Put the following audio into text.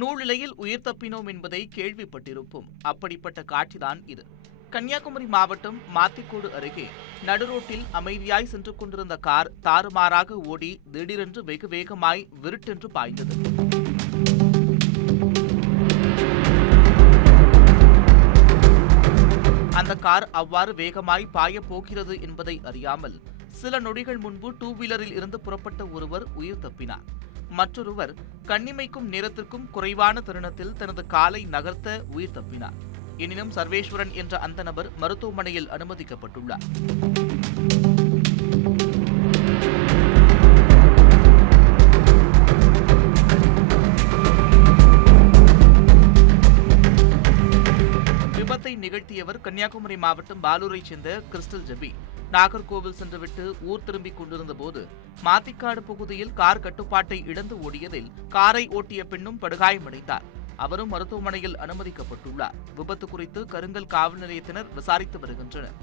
நூலிலையில் உயிர் தப்பினோம் என்பதை கேள்விப்பட்டிருப்போம். அப்படிப்பட்ட காட்சிதான் இது. கன்னியாகுமரி மாவட்டம் மாத்திக்கோடு அருகே நடுரோட்டில் அமைதியாய் சென்று கொண்டிருந்த கார் தாறுமாறாக ஓடி திடீரென்று வெகு வேகமாய் விருட்டென்று பாய்ந்தது. அந்த கார் அவ்வாறு வேகமாய் பாய போகிறது என்பதை அறியாமல் சில நொடிகள் முன்பு டூ வீலரில் இருந்து புறப்பட்ட ஒருவர் உயிர் தப்பினார். மற்றொருவர் கண்ணிமைக்கும் நேரத்திற்கும் குறைவான தருணத்தில் தனது காலை நகர்த்த உயிர் தப்பினார். எனினும் சர்வேஸ்வரன் என்ற அந்த நபர் மருத்துவமனையில் அனுமதிக்கப்பட்டுள்ளார். விபத்தை நிகழ்த்தியவர் கன்னியாகுமரி மாவட்டம் பாலூரைச் சேர்ந்த கிறிஸ்டல் ஜெபி. நாகர்கோவில் சென்றுவிட்டு ஊர் திரும்பிக் கொண்டிருந்த போது மாத்திக்காடு பகுதியில் கார் கட்டுப்பாட்டை இழந்து ஓடியதில் காரை ஓட்டிய பெண்ணும் படுகாயமடைந்தார். அவரும் மருத்துவமனையில் அனுமதிக்கப்பட்டுள்ளார். விபத்து குறித்து கருங்கல் காவல் நிலையத்தினர் விசாரித்து வருகின்றனர்.